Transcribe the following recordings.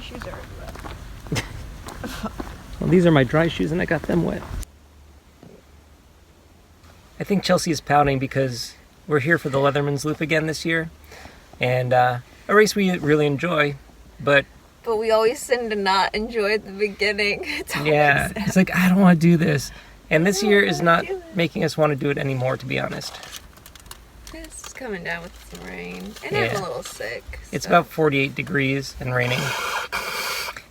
My shoes are wet. Well, these are my dry shoes and I got them wet. I think Chelsea is pouting because we're here for the Leatherman's Loop again this year. And a race we really enjoy, but we always tend to not enjoy the beginning. It's like, I don't want to do this. And this year is not making us want to do it anymore, to be honest. It's coming down with some rain. And I'm a little sick. So. It's about 48 degrees and raining.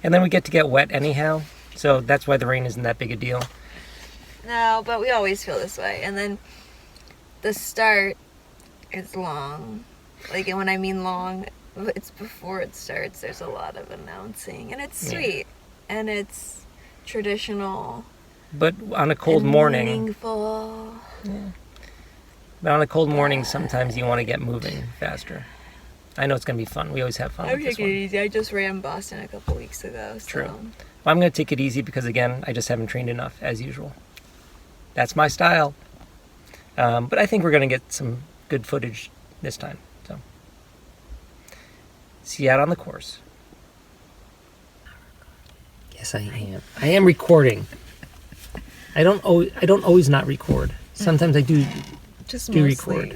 And then we get to get wet anyhow. So that's why the rain isn't that big a deal. No, but we always feel this way. And then the start is long. Like, and when I mean long, it's before it starts. There's a lot of announcing. And it's sweet. And it's traditional. But on a cold morning... meaningful. Yeah. But on a cold morning, sometimes you want to get moving faster. I know it's going to be fun. We always have fun with this one. I'm taking it easy. I just ran Boston a couple weeks ago. So. True. Well, I'm going to take it easy because, again, I just haven't trained enough, as usual. That's my style. But I think we're going to get some good footage this time. So, see you out on the course. Yes, I am. I am recording. I don't always not record. Sometimes I do record.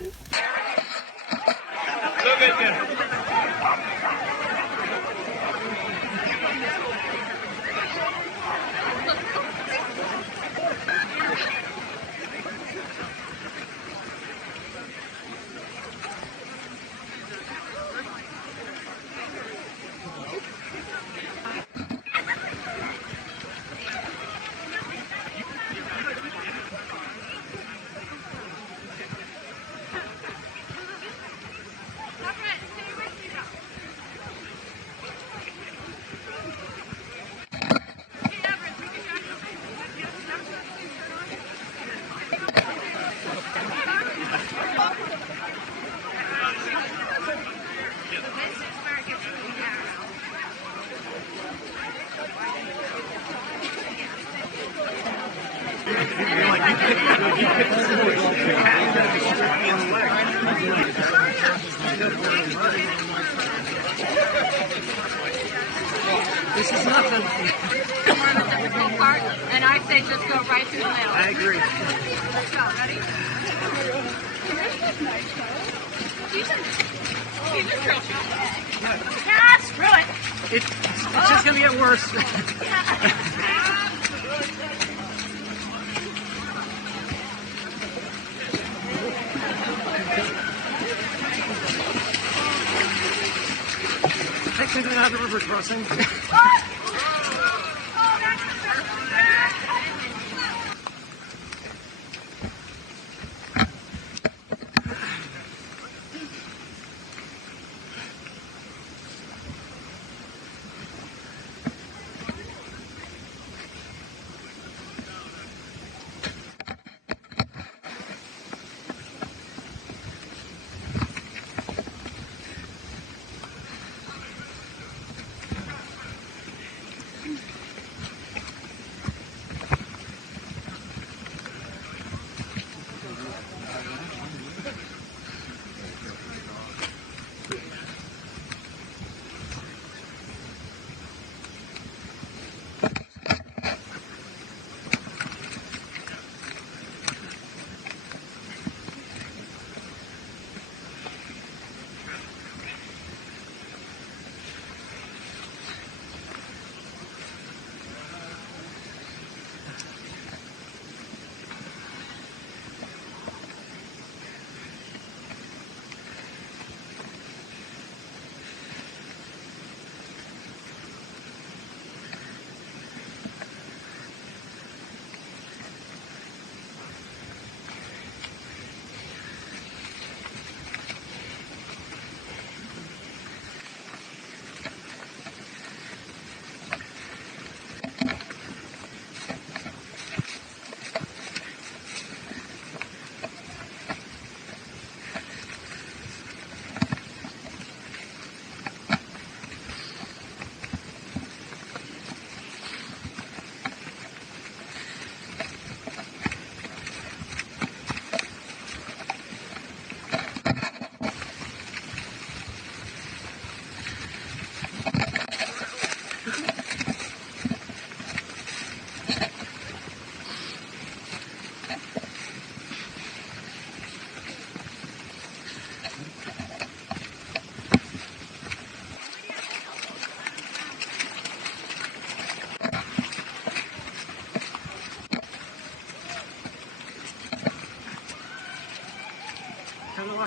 This is nothing. More of a difficult part, and I'd say just go right through the middle. I agree. Let's go. Ready? Yeah, screw it. It's just going to get worse. Technically not the river crossing.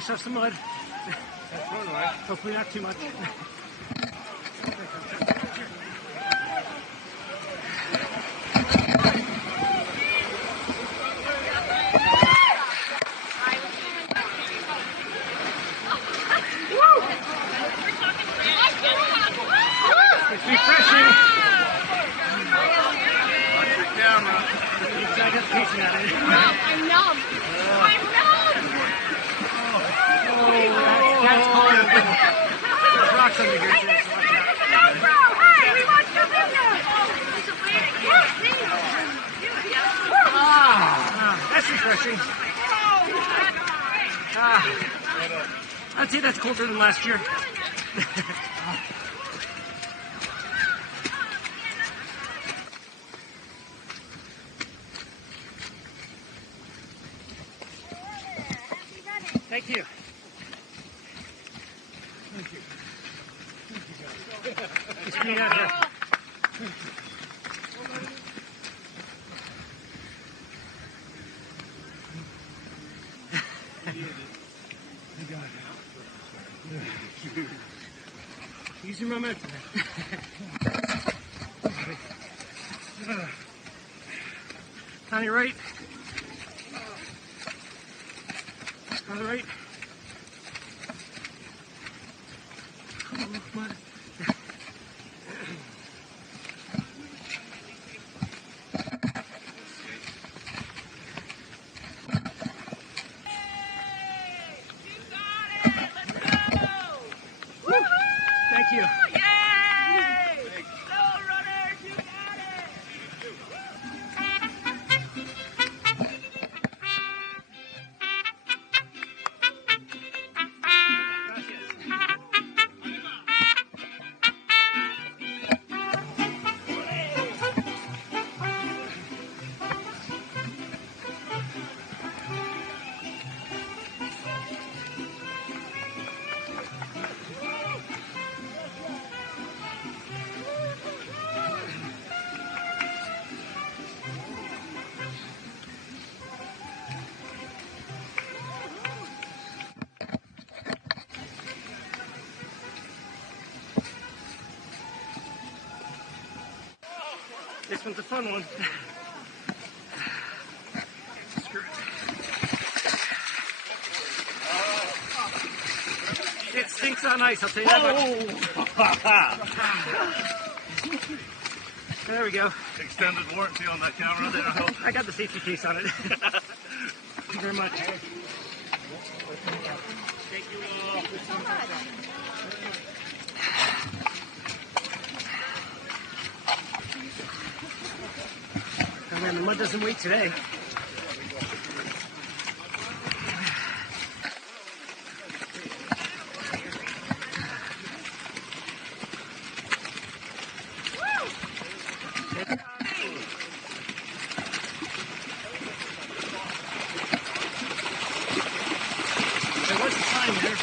wash off some mud. Hopefully not too much. It's refreshing. I got pacing out of it. I'm numb. I'm numb. That's cold. There's rocks under here too. Hey, we want your video. That's refreshing. I'd say that's colder than last year. Thank you. Thank you. It's clean out here. Use your momentum. On your right. On the right. Come on. Thank you. Yay! Go runners, you got it! This one's a fun one. Screw it. It stinks on ice, I'll tell you that much. There we go. Extended warranty on that camera there, I hope. I got the safety case on it. Thank you very much. Thank you all. Oh man, the mud doesn't wait today. There was a sign there.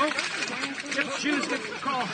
Oh, get the shoes, get the call.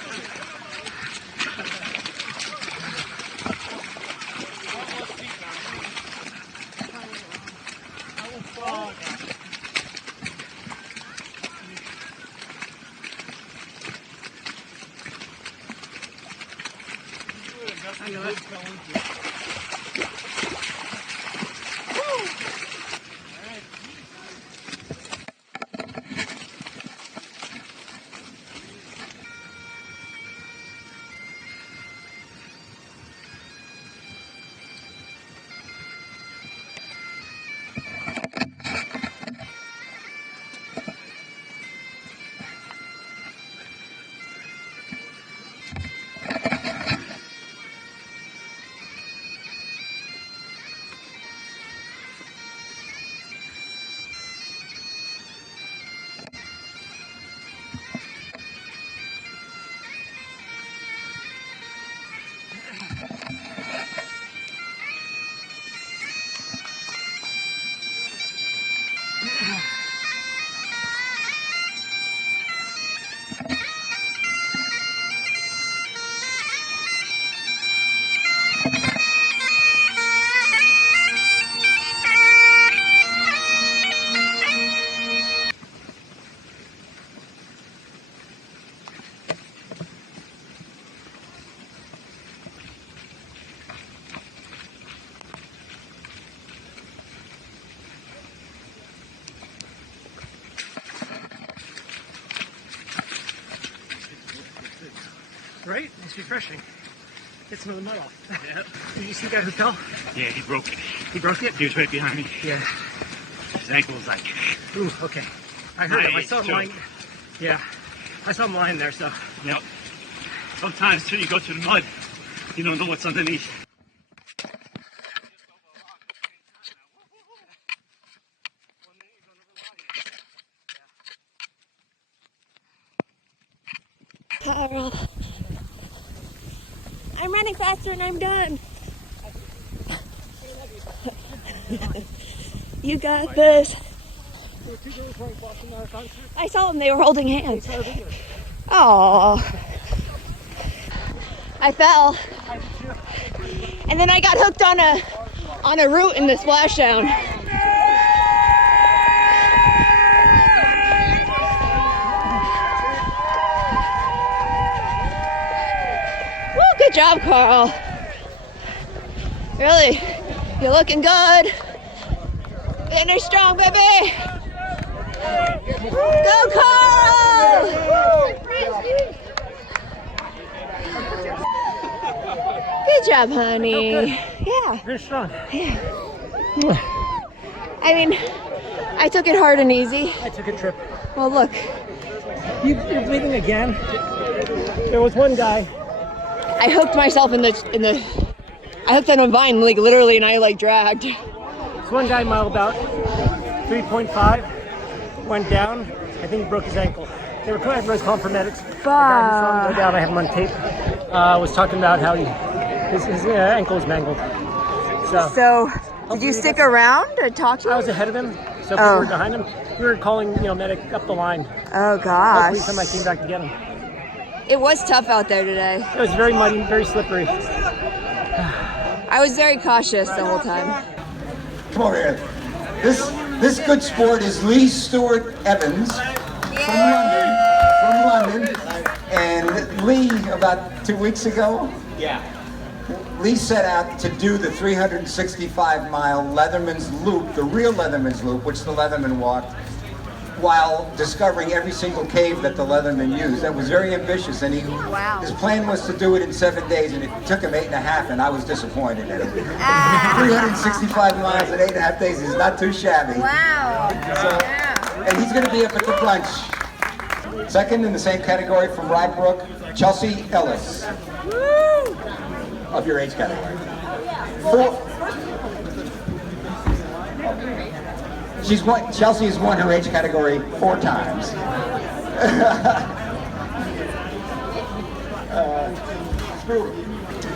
Right? It's refreshing. Get some of the mud off. Yep. Did you see the guy who fell? Yeah, he broke it. He broke it? He was right behind me. Yeah. His ankle was like... Ooh, okay. I heard him. I saw him too. lying. Yeah. I saw him lying there, so. Yep. Sometimes, too, you go through the mud, you don't know what's underneath. Karl. I'm running faster and I'm done. You got this. I saw them, they were holding hands. Oh. I fell. And then I got hooked on a root in the splashdown. Woo, good job, Karl. Really, you're looking good. Finish strong, baby. Go, Karl! Good job, honey. Yeah. Very strong. Yeah. I mean, I took it hard and easy. I took a trip. Well, look. You're bleeding again. There was one guy. I hooked myself in the. I hooked on a vine, like literally, and I like dragged. This one guy mile about 3.5 went down. I think he broke his ankle. They were everyone's calling for medics. The guy who saw him go down, I have him on tape, was talking about how his ankle was mangled. So did you stick around to talk to him? I was ahead of him, so people were behind him. We were calling, medic up the line. Oh gosh. Hopefully somebody came back to get him. It was tough out there today. It was very muddy, very slippery. I was very cautious the whole time. Come over here. This good sport is Lee Stewart Evans from London. And Lee, about 2 weeks ago, Lee set out to do the 365-mile Leatherman's Loop, the real Leatherman's Loop, which the Leatherman walked, while discovering every single cave that the Leatherman used. That was very ambitious, and his plan was to do it in 7 days, and it took him 8.5, and I was disappointed in him. 365 miles in 8.5 days is not too shabby. Wow. And he's going to be up at the bunch. Second in the same category from Rybrook, Chelsea Ellis. Of your age category. Chelsea has won her age category 4 times.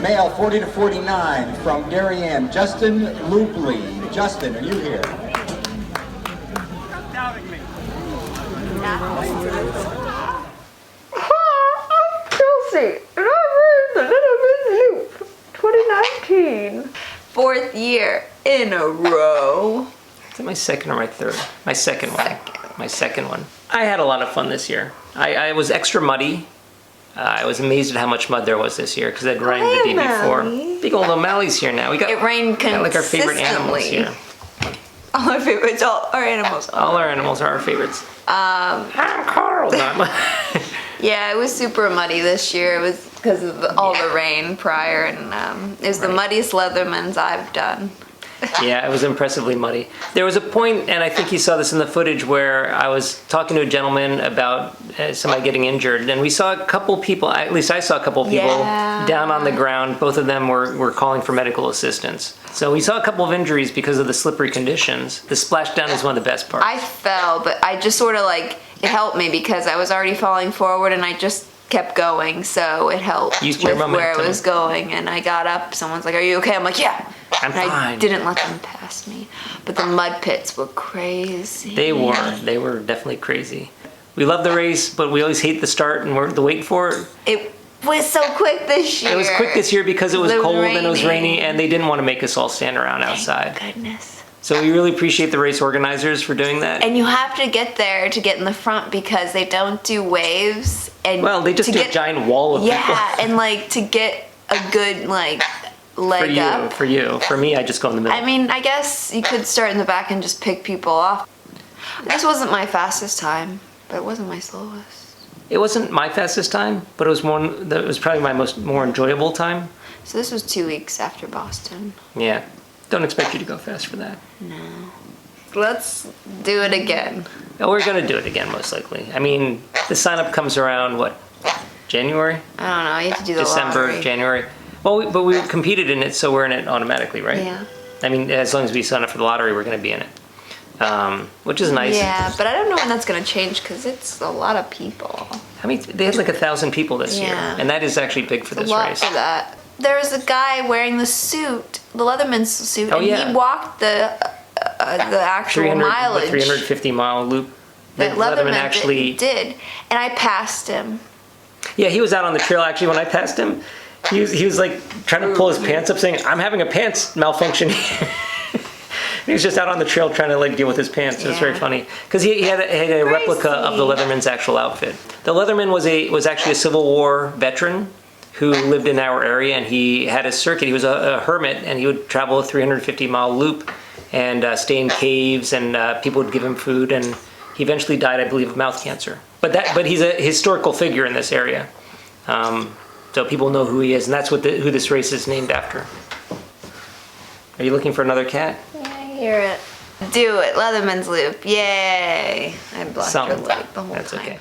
Male 40 to 49 from Darien, Justin Lubley. Justin, are you here? Chelsea, and I'm in the Leatherman Loop 2019. 4th year in a row. Is it my second or my third? My second one. My second one. I had a lot of fun this year. I was extra muddy. I was amazed at how much mud there was this year because it rained the day before. Big old O'Malley's here now. It rained consistently. Like our favorite animals here. All our favorites, all our animals. All our animals are our favorites. I'm Karl. Yeah, it was super muddy this year. It was because of all the rain prior, and it was the muddiest Leathermans I've done. Yeah, it was impressively muddy. There was a point, and I think you saw this in the footage, where I was talking to a gentleman about somebody getting injured, and we saw a couple people, at least I saw a couple people down on the ground. Both of them were calling for medical assistance. So we saw a couple of injuries because of the slippery conditions. The splashdown is one of the best parts. I fell, but I just sort of it helped me because I was already falling forward, and I just kept going, so it helped with where I was going. And I got up, someone's like, "Are you okay?" I'm like, "Yeah." I'm fine. I didn't let them pass me. But the mud pits were crazy. They were definitely crazy. We love the race, but we always hate the start and the wait for it. It was so quick this year. It was quick this year because it was cold raining. and it was rainy, and they didn't want to make us all stand around outside. Thank goodness. So we really appreciate the race organizers for doing that. And you have to get there to get in the front because they don't do waves. And they just do a giant wall of people. Yeah, and to get a good leg up. For you. For me, I just go in the middle. I mean, I guess you could start in the back and just pick people off. This wasn't my fastest time, but it wasn't my slowest. It wasn't my fastest time, but it was probably my more enjoyable time. So this was 2 weeks after Boston. Yeah. Don't expect you to go fast for that. No. Let's do it again. Oh, we're going to do it again, most likely. I mean, the sign-up comes around, what, January? I don't know. You have to do the December, lottery. January. Well, but we competed in it, so we're in it automatically, right? Yeah. I mean, as long as we sign up for the lottery, we're going to be in it, which is nice. Yeah, but I don't know when that's going to change because it's a lot of people. I mean, they had like 1,000 people this year, Yeah. and that is actually big for It's a this lot race. for that. There was a guy wearing the suit, the Leatherman's suit, Oh, and yeah. he walked the actual mileage. 350 mile loop that Leatherman Leatherman actually did, and I passed him. Yeah, he was out on the trail. Actually, when I passed him, he was like trying to pull his pants up, saying, "I'm having a pants malfunction here." He was just out on the trail trying to like deal with his pants. It was very Yeah. funny because he had a replica of the Crazy. Leatherman's actual outfit. The Leatherman was actually a Civil War veteran who lived in our area, and he had a circuit. He was a hermit, and he would travel a 350-mile loop and stay in caves, and people would give him food, and he eventually died, I believe, of mouth cancer. But he's a historical figure in this area, so people know who he is, and that's who this race is named after. Are you looking for another cat? Yeah, I hear it. Do it, Leatherman's loop. Yay! I blocked your Some. leg the whole That's time. okay.